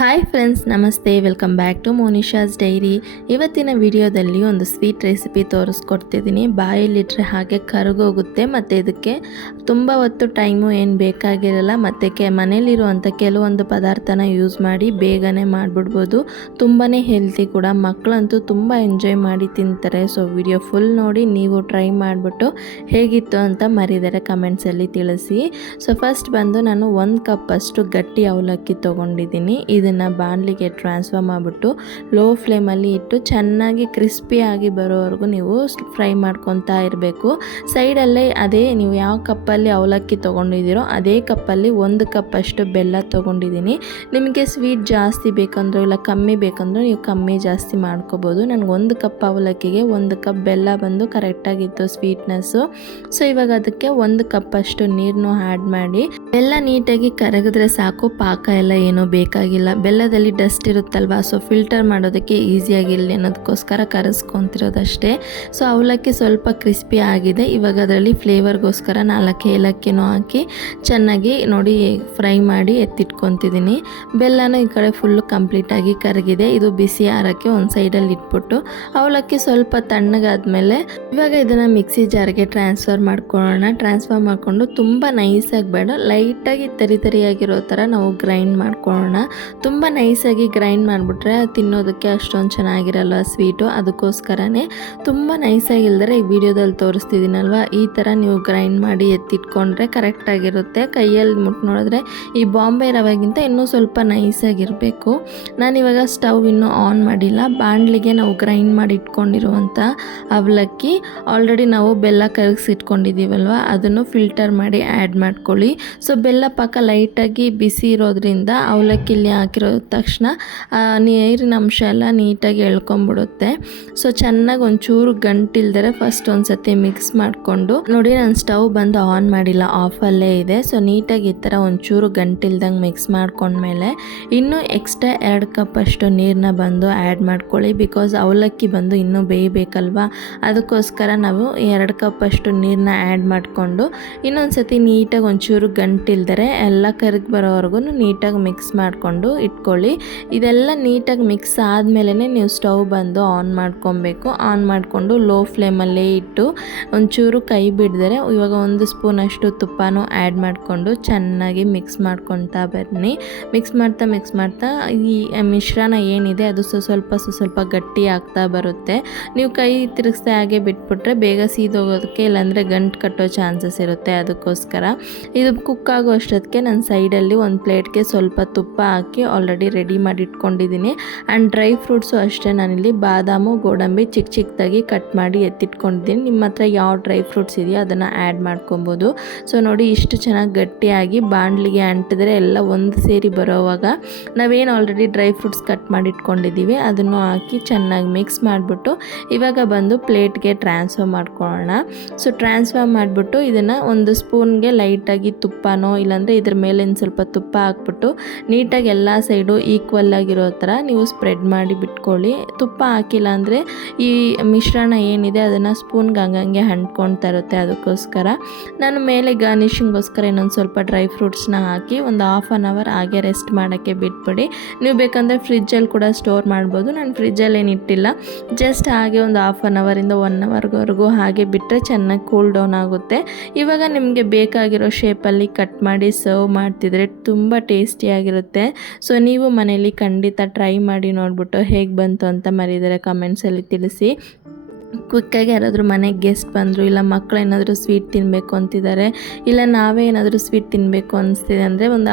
Hi friends, ನಮಸ್ತೆ. Welcome back to Monisha's diary. ಇವತ್ತಿನ ವಿಡಿಯೋದಲ್ಲಿ ಒಂದು ಸ್ವೀಟ್ ರೆಸಿಪಿ ತೋರಿಸ್ಕೊಡ್ತಿದ್ದೀನಿ. ಬಾಯಲ್ಲಿಟ್ಟರೆ ಹಾಗೆ ಕರಗೋಗುತ್ತೆ ಮತ್ತು ಇದಕ್ಕೆ ತುಂಬ ಹೊತ್ತು ಟೈಮು ಏನು ಬೇಕಾಗಿರಲ್ಲ. ಮತ್ತು ಮನೇಲಿರುವಂಥ ಕೆಲವೊಂದು ಪದಾರ್ಥನ ಯೂಸ್ ಮಾಡಿ ಬೇಗನೆ ಮಾಡಿಬಿಡ್ಬೋದು. ತುಂಬಾ ಹೆಲ್ತಿ ಕೂಡ. ಮಕ್ಕಳಂತೂ ತುಂಬ ಎಂಜಾಯ್ ಮಾಡಿ ತಿಂತಾರೆ. ಸೊ ವಿಡಿಯೋ ಫುಲ್ ನೋಡಿ ನೀವು ಟ್ರೈ ಮಾಡಿಬಿಟ್ಟು ಹೇಗಿತ್ತು ಅಂತ ಮರಿದರೆ ಕಮೆಂಟ್ಸಲ್ಲಿ ತಿಳಿಸಿ. ಸೊ ಫಸ್ಟ್ ಬಂದು ನಾನು 1 ಕಪ್ ಅಷ್ಟು ಗಟ್ಟಿ ಅವಲಕ್ಕಿ ತೊಗೊಂಡಿದ್ದೀನಿ. ಇದನ್ನು ಬಾಣಲಿಗೆ ಟ್ರಾನ್ಸ್ಫರ್ ಮಾಡಿಬಿಟ್ಟು ಲೋ ಫ್ಲೇಮಲ್ಲಿ ಇಟ್ಟು ಚೆನ್ನಾಗಿ ಕ್ರಿಸ್ಪಿಯಾಗಿ ಬರೋವರೆಗೂ ನೀವು ಫ್ರೈ ಮಾಡ್ಕೊತಾ ಇರಬೇಕು. ಸೈಡಲ್ಲೇ ಅದೇ ನೀವು ಯಾವ ಕಪ್ಪಲ್ಲಿ ಅವಲಕ್ಕಿ ತೊಗೊಂಡಿದ್ದೀರೋ ಅದೇ ಕಪ್ಪಲ್ಲಿ 1 ಕಪ್ ಅಷ್ಟು ಬೆಲ್ಲ ತೊಗೊಂಡಿದ್ದೀನಿ. ನಿಮಗೆ ಸ್ವೀಟ್ ಜಾಸ್ತಿ ಬೇಕಂದ್ರೂ ಇಲ್ಲ ಕಮ್ಮಿ ಬೇಕಂದ್ರೂ ನೀವು ಕಮ್ಮಿ ಜಾಸ್ತಿ ಮಾಡ್ಕೋಬೋದು. ನನಗೆ 1 ಕಪ್ ಅವಲಕ್ಕಿಗೆ 1 ಕಪ್ ಬೆಲ್ಲ ಬಂದು ಕರೆಕ್ಟಾಗಿತ್ತು ಸ್ವೀಟ್ನೆಸ್ಸು. ಸೊ ಇವಾಗ ಅದಕ್ಕೆ 1 ಕಪ್ ಅಷ್ಟು ನೀರನ್ನು ಆ್ಯಡ್ ಮಾಡಿ ಬೆಲ್ಲ ನೀಟಾಗಿ ಕರಗಿದ್ರೆ ಸಾಕು. ಪಾಕ ಎಲ್ಲ ಏನೂ ಬೇಕಾಗಿಲ್ಲ. ಬೆಲ್ಲದಲ್ಲಿ ಡಸ್ಟ್ ಇರುತ್ತಲ್ವ, ಸೊ ಫಿಲ್ಟರ್ ಮಾಡೋದಕ್ಕೆ ಈಸಿಯಾಗಿರಲಿ ಅನ್ನೋದಕ್ಕೋಸ್ಕರ ಕರೆಸ್ಕೊತಿರೋದಷ್ಟೇ. ಸೊ ಅವಲಕ್ಕಿ ಸ್ವಲ್ಪ ಕ್ರಿಸ್ಪಿ ಆಗಿದೆ. ಇವಾಗ ಅದರಲ್ಲಿ ಫ್ಲೇವರ್ಗೋಸ್ಕರ 4 ಏಲಕ್ಕಿನೂ ಹಾಕಿ ಚೆನ್ನಾಗಿ ನೋಡಿ ಫ್ರೈ ಮಾಡಿ ಎತ್ತಿಟ್ಕೊತಿದ್ದೀನಿ. ಬೆಲ್ಲನೂ ಈ ಕಡೆ ಫುಲ್ಲು ಕಂಪ್ಲೀಟಾಗಿ ಕರಗಿದೆ. ಇದು ಬಿಸಿ ಆರೋಕ್ಕೆ ಒಂದು ಸೈಡಲ್ಲಿ ಇಟ್ಬಿಟ್ಟು ಅವಲಕ್ಕಿ ಸ್ವಲ್ಪ ತಣ್ಣಗಾದ್ಮೇಲೆ ಇವಾಗ ಇದನ್ನು ಮಿಕ್ಸಿ ಜಾರ್ಗೆ ಟ್ರಾನ್ಸ್ಫರ್ ಮಾಡ್ಕೊಳ್ಳೋಣ. ಟ್ರಾನ್ಸ್ಫರ್ ಮಾಡಿಕೊಂಡು ತುಂಬ ನೈಸಾಗಿ ಬೇಡ, ಲೈಟಾಗಿ ತರಿಯಾಗಿರೋ ಥರ ನಾವು ಗ್ರೈಂಡ್ ಮಾಡ್ಕೊಳ್ಳೋಣ. ತುಂಬ ನೈಸಾಗಿ ಗ್ರೈಂಡ್ ಮಾಡಿಬಿಟ್ರೆ ತಿನ್ನೋದಕ್ಕೆ ಅಷ್ಟೊಂದು ಚೆನ್ನಾಗಿರಲ್ಲ ಸ್ವೀಟು. ಅದಕ್ಕೋಸ್ಕರನೇ ತುಂಬ ನೈಸಾಗಿ ಇಲ್ದರೆ ಈ ವಿಡಿಯೋದಲ್ಲಿ ತೋರಿಸ್ತಿದ್ದೀನಲ್ವ, ಈ ಥರ ನೀವು ಗ್ರೈಂಡ್ ಮಾಡಿ ಎತ್ತಿಟ್ಕೊಂಡ್ರೆ ಕರೆಕ್ಟಾಗಿರುತ್ತೆ. ಕೈಯಲ್ಲಿ ಮುಟ್ಟು ನೋಡಿದ್ರೆ ಈ ಬಾಂಬೆ ರವೆಗಿಂತ ಇನ್ನೂ ಸ್ವಲ್ಪ ನೈಸಾಗಿರಬೇಕು. ನಾನಿವಾಗ ಸ್ಟವ್ ಇನ್ನೂ ಆನ್ ಮಾಡಿಲ್ಲ. ಬಾಣಲಿಗೆ ನಾವು ಗ್ರೈಂಡ್ ಮಾಡಿ ಇಟ್ಕೊಂಡಿರುವಂಥ ಅವಲಕ್ಕಿ ಆಲ್ರೆಡಿ ನಾವು ಬೆಲ್ಲ ಕರಗಿಸಿಟ್ಕೊಂಡಿದ್ದೀವಲ್ವ, ಅದನ್ನು ಫಿಲ್ಟರ್ ಮಾಡಿ ಆ್ಯಡ್ ಮಾಡ್ಕೊಳ್ಳಿ. ಸೊ ಬೆಲ್ಲ ಪಾಕ ಲೈಟಾಗಿ ಬಿಸಿ ಇರೋದ್ರಿಂದ ಅವಲಕ್ಕಿಲಿ ಹಾಕಿರೋ ತಕ್ಷಣ ನೀರಿನ ಅಂಶ ಎಲ್ಲ ನೀಟಾಗಿ ಎಳ್ಕೊಂಬಿಡುತ್ತೆ. ಸೊ ಚೆನ್ನಾಗಿ ಒಂಚೂರು ಗಂಟಿಲ್ದರೆ ಫಸ್ಟ್ ಒಂದು ಸತಿ ಮಿಕ್ಸ್ ಮಾಡಿಕೊಂಡು ನೋಡಿ, ನಾನು ಸ್ಟವ್ ಬಂದು ಆನ್ ಮಾಡಿಲ್ಲ, ಆಫಲ್ಲೇ ಇದೆ. ಸೊ ನೀಟಾಗಿ ಈ ಥರ ಒಂಚೂರು ಗಂಟಿಲ್ದಂಗೆ ಮಿಕ್ಸ್ ಮಾಡ್ಕೊಂಡ್ಮೇಲೆ ಇನ್ನೂ ಎಕ್ಸ್ಟ್ರಾ 2 ಕಪ್ ಅಷ್ಟು ನೀರನ್ನ ಬಂದು ಆ್ಯಡ್ ಮಾಡ್ಕೊಳ್ಳಿ. ಬಿಕಾಸ್ ಅವಲಕ್ಕಿ ಬಂದು ಇನ್ನೂ ಬೇಯಬೇಕಲ್ವ, ಅದಕ್ಕೋಸ್ಕರ ನಾವು 2 ಕಪ್ ಅಷ್ಟು ನೀರನ್ನ ಆ್ಯಡ್ ಮಾಡಿಕೊಂಡು ಇನ್ನೊಂದು ಸತಿ ನೀಟಾಗಿ ಒಂಚೂರು ಗಂಟಿಲ್ದರೆ ಎಲ್ಲ ಕರಗಿ ಬರೋವರೆಗೂ ನೀಟಾಗಿ ಮಿಕ್ಸ್ ಮಾಡಿಕೊಂಡು ಇಟ್ಕೊಳ್ಳಿ. ಇದೆಲ್ಲ ನೀಟಾಗಿ ಮಿಕ್ಸ್ ಆದಮೇಲೆ ನೀವು ಸ್ಟವ್ ಬಂದು ಆನ್ ಮಾಡ್ಕೊಬೇಕು. ಆನ್ ಮಾಡಿಕೊಂಡು ಲೋ ಫ್ಲೇಮಲ್ಲೇ ಇಟ್ಟು ಒಂಚೂರು ಕೈ ಬಿಡ್ದರೆ ಇವಾಗ 1 ಸ್ಪೂನಷ್ಟು ತುಪ್ಪನೂ ಆ್ಯಡ್ ಮಾಡಿಕೊಂಡು ಚೆನ್ನಾಗಿ ಮಿಕ್ಸ್ ಮಾಡ್ಕೊತಾ ಬನ್ನಿ. ಮಿಕ್ಸ್ ಮಾಡ್ತಾ ಈ ಮಿಶ್ರಣ ಏನಿದೆ ಅದು ಸ್ವಲ್ಪ ಗಟ್ಟಿ ಆಗ್ತಾ ಬರುತ್ತೆ. ನೀವು ಕೈ ತಿರುಗಿಸ್ತಾ ಹಾಗೆ ಬಿಟ್ಬಿಟ್ರೆ ಬೇಗ ಸೀದೋಗೋದಕ್ಕೆ, ಇಲ್ಲಾಂದರೆ ಗಂಟು ಕಟ್ಟೋ ಚಾನ್ಸಸ್ ಇರುತ್ತೆ. ಅದಕ್ಕೋಸ್ಕರ ಇದು ಕುಕ್ ಆಗೋ ಅಷ್ಟೊತ್ತಿಗೆ ನಾನು ಸೈಡಲ್ಲಿ ಒಂದು ಪ್ಲೇಟ್ಗೆ ಸ್ವಲ್ಪ ತುಪ್ಪ ಹಾಕಿ ಆಲ್ರೆಡಿ ರೆಡಿ ಮಾಡಿ ಇಟ್ಕೊಂಡಿದ್ದೀನಿ. ಆ್ಯಂಡ್ ಡ್ರೈ ಫ್ರೂಟ್ಸು ಅಷ್ಟೇ, ನಾನಿಲ್ಲಿ ಬಾದಾಮು ಗೋಡಂಬಿ ಚಿಕ್ಕದಾಗಿ ಕಟ್ ಮಾಡಿ ಎತ್ತಿಟ್ಕೊಂಡಿದ್ದೀನಿ. ನಿಮ್ಮ ಹತ್ರ ಯಾವ ಡ್ರೈ ಫ್ರೂಟ್ಸ್ ಇದೆಯೋ ಅದನ್ನು ಆ್ಯಡ್ ಮಾಡ್ಕೊಬೋದು. ಸೊ ನೋಡಿ, ಇಷ್ಟು ಚೆನ್ನಾಗಿ ಗಟ್ಟಿಯಾಗಿ ಬಾಣಲಿಗೆ ಅಂಟಿದ್ರೆ ಎಲ್ಲ ಒಂದು ಸೇರಿ ಬರೋವಾಗ ನಾವೇನು ಆಲ್ರೆಡಿ ಡ್ರೈ ಫ್ರೂಟ್ಸ್ ಕಟ್ ಮಾಡಿ ಇಟ್ಕೊಂಡಿದ್ದೀವಿ ಅದನ್ನು ಹಾಕಿ ಚೆನ್ನಾಗಿ ಮಿಕ್ಸ್ ಮಾಡಿಬಿಟ್ಟು ಇವಾಗ ಬಂದು ಪ್ಲೇಟ್ಗೆ ಟ್ರಾನ್ಸ್ಫರ್ ಮಾಡ್ಕೊಳ್ಳೋಣ. ಸೊ ಟ್ರಾನ್ಸ್ಫರ್ ಮಾಡಿಬಿಟ್ಟು ಇದನ್ನು 1 ಸ್ಪೂನ್ಗೆ ಲೈಟಾಗಿ ತುಪ್ಪನೋ ಇಲ್ಲಾಂದರೆ ಇದ್ರ ಮೇಲೆ ಸ್ವಲ್ಪ ತುಪ್ಪ ಹಾಕ್ಬಿಟ್ಟು ನೀಟಾಗಿ ಎಲ್ಲ ಸೈಡು ಈಕ್ವಲ್ ಆಗಿರೋ ಥರ ನೀವು ಸ್ಪ್ರೆಡ್ ಮಾಡಿ ಬಿಟ್ಕೊಳ್ಳಿ. ತುಪ್ಪ ಹಾಕಿಲ್ಲ ಅಂದರೆ ಈ ಮಿಶ್ರಣ ಏನಿದೆ ಅದನ್ನು ಸ್ಪೂನ್ಗೆ ಹಂಗಂಗೆ ಅಂಟ್ಕೊಳ್ತಾ ಇರುತ್ತೆ. ಅದಕ್ಕೋಸ್ಕರ ನಾನು ಮೇಲೆ ಗಾರ್ನಿಷಿಂಗೋಸ್ಕರ ಇನ್ನೊಂದು ಸ್ವಲ್ಪ ಡ್ರೈ ಫ್ರೂಟ್ಸ್ನ ಹಾಕಿ ಒಂದು ಹಾಫ್ ಆನ್ ಅವರ್ ಹಾಗೆ ರೆಸ್ಟ್ ಮಾಡೋಕ್ಕೆ ಬಿಟ್ಬಿಡಿ. ನೀವು ಬೇಕಂದರೆ ಫ್ರಿಜ್ಜಲ್ಲಿ ಕೂಡ ಸ್ಟೋರ್ ಮಾಡ್ಬೋದು. ನಾನು ಫ್ರಿಜ್ಜಲ್ಲಿ ಏನು ಇಟ್ಟಿಲ್ಲ, ಜಸ್ಟ್ ಹಾಗೆ ಒಂದು ಹಾಫ್ ಆನ್ ಅವರಿಂದ 1 ಅವರ್ವರೆಗೂ ಹಾಗೆ ಬಿಟ್ಟರೆ ಚೆನ್ನಾಗಿ ಕೂಲ್ ಡೌನ್ ಆಗುತ್ತೆ. ಇವಾಗ ನಿಮಗೆ ಬೇಕಾಗಿರೋ ಶೇಪಲ್ಲಿ ಕಟ್ ಮಾಡಿ ಸರ್ವ್ ಮಾಡ್ತಿದ್ರೆ ತುಂಬ ಟೇಸ್ಟಿಯಾಗಿರುತ್ತೆ. ಸೊ ನೀವು ಮನೇಲಿ ಖಂಡಿತ ಟ್ರೈ ಮಾಡಿ ನೋಡಿಬಿಟ್ಟು ಹೇಗೆ ಬಂತು ಅಂತ ಮರಿದರೆ ಕಮೆಂಟ್ಸಲ್ಲಿ ತಿಳಿಸಿ. ಕ್ವಿಕ್ಕಾಗಿ ಯಾರಾದರೂ ಮನೆಗೆ ಗೆಸ್ಟ್ ಬಂದರು, ಇಲ್ಲ ಮಕ್ಕಳು ಏನಾದರೂ ಸ್ವೀಟ್ ತಿನ್ನಬೇಕು ಅಂತಿದ್ದಾರೆ, ಇಲ್ಲ ನಾವೇ ಏನಾದರೂ ಸ್ವೀಟ್ ತಿನ್ನಬೇಕು ಅನಿಸ್ತಿದೆ ಅಂದರೆ ಒಂದು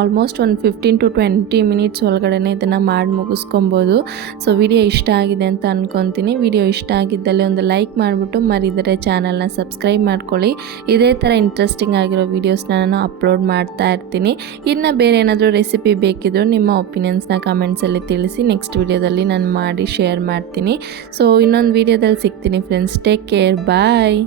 ಆಲ್ಮೋಸ್ಟ್ ಒಂದು 15 to 20 ಮಿನಿಟ್ಸ್ ಒಳಗಡೆ ಇದನ್ನು ಮಾಡಿ ಮುಗಿಸ್ಕೊಬೋದು. ಸೊ ವಿಡಿಯೋ ಇಷ್ಟ ಆಗಿದೆ ಅಂತ ಅಂದ್ಕೊತೀನಿ. ವಿಡಿಯೋ ಇಷ್ಟ ಆಗಿದ್ದಲ್ಲಿ ಒಂದು ಲೈಕ್ ಮಾಡಿಬಿಟ್ಟು ಮರಿದರೆ ಚಾನಲ್ನ ಸಬ್ಸ್ಕ್ರೈಬ್ ಮಾಡ್ಕೊಳ್ಳಿ. ಇದೇ ಥರ ಇಂಟ್ರೆಸ್ಟಿಂಗ್ ಆಗಿರೋ ವೀಡಿಯೋಸ್ನ ನಾನು ಅಪ್ಲೋಡ್ ಮಾಡ್ತಾ ಇರ್ತೀನಿ. ಇನ್ನು ಬೇರೆ ಏನಾದರೂ ರೆಸಿಪಿ ಬೇಕಿದ್ದರೂ ನಿಮ್ಮ ಒಪಿನಿಯನ್ಸ್ನ ಕಮೆಂಟ್ಸಲ್ಲಿ ತಿಳಿಸಿ. ನೆಕ್ಸ್ಟ್ ವಿಡಿಯೋದಲ್ಲಿ ನಾನು ಮಾಡಿ ಶೇರ್ ಮಾಡ್ತೀನಿ. ಸೊ ಇನ್ನೊಂದು ವಿಡಿಯೋದಲ್ಲಿ ಸಿಗ್ತೀನಿ ಫ್ರೆಂಡ್ಸ್. ಟೇಕ್ ಕೇರ್, ಬಾಯ್.